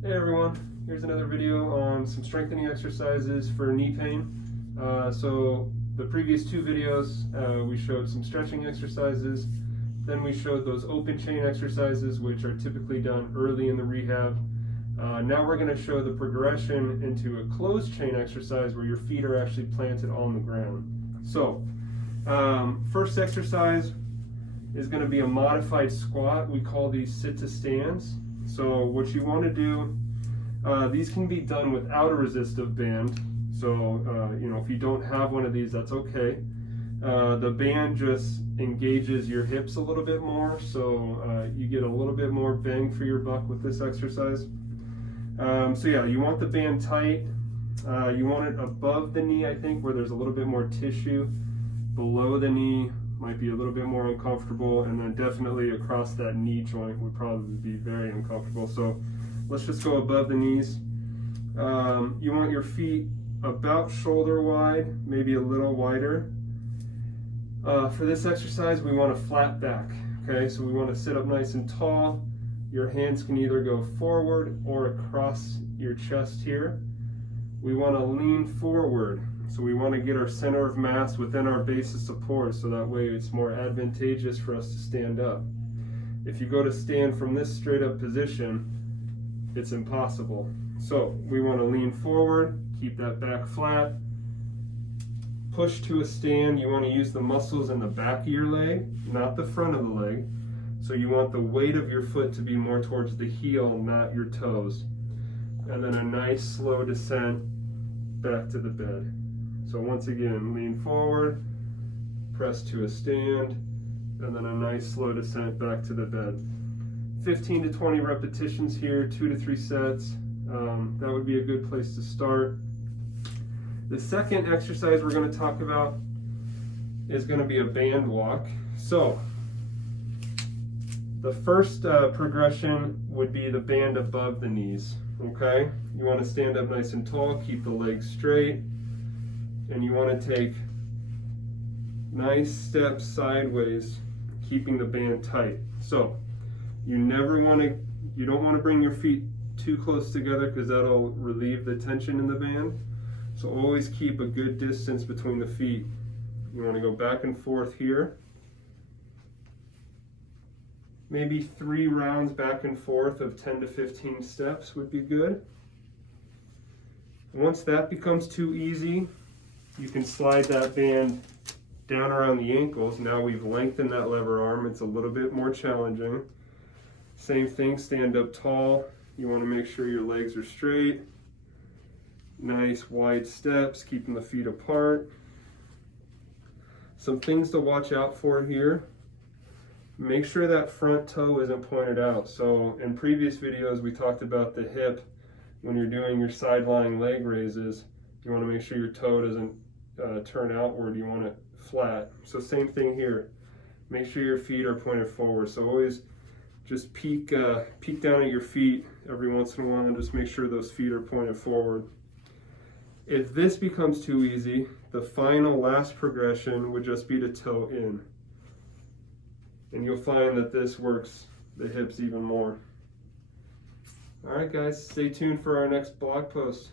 Hey everyone, here's another video on some strengthening exercises for knee pain. So the previous two videos we showed some stretching exercises, then we showed those open chain exercises which are typically done early in the rehab. Now we're going to show the progression into a closed chain exercise where your feet are actually planted on the ground. So first exercise is going to be a modified squat. We call these sit to stands. So what you want to do, these can be done without a resistive band. So if you don't have one of these, that's okay. The band just engages your hips a little bit more, so you get a little bit more bang for your buck with this exercise. So yeah, you want the band tight. You want it above the knee, I think, where there's a little bit more tissue. Below the knee might be a little bit more uncomfortable, and then definitely across that knee joint would probably be very uncomfortable. So let's just go above the knees. You want your feet about shoulder wide, maybe a little wider. For this exercise, we want a flat back. Okay, so we want to sit up nice and tall. Your hands can either go forward or across your chest here. We want to lean forward. So we want to get our center of mass within our base of support, so that way it's more advantageous for us to stand up. If you go to stand from this straight up position, it's impossible. So we want to lean forward, keep that back flat, push to a stand. You want to use the muscles in the back of your leg, not the front of the leg. So you want the weight of your foot to be more towards the heel, not your toes. And then a nice slow descent back to the bed. So once again, lean forward, press to a stand, and then a nice slow descent back to the bed. 15 to 20 repetitions here, 2 to 3 sets. That would be a good place to start. The second exercise we're going to talk about is going to be a band walk. So the first progression would be the band above the knees. Okay, you want to stand up nice and tall, keep the legs straight, and you want to take nice steps sideways, keeping the band tight. So you don't want to bring your feet too close together because that'll relieve the tension in the band. So always keep a good distance between the feet. You want to go back and forth here. Maybe 3 rounds back and forth of 10 to 15 steps would be good. Once that becomes too easy, you can slide that band down around the ankles. Now we've lengthened that lever arm. It's a little bit more challenging. Same thing, stand up tall. You want to make sure your legs are straight. Nice wide steps, keeping the feet apart. Some things to watch out for here. Make sure that front toe isn't pointed out. So in previous videos, we talked about the hip. When you're doing your side-lying leg raises, you want to make sure your toe doesn't turn outward. You want it flat. So same thing here. Make sure your feet are pointed forward. So always just peek down at your feet every once in a while and just make sure those feet are pointed forward. If this becomes too easy, the final last progression would just be to toe in. And you'll find that this works the hips even more. All right, guys, stay tuned for our next blog post.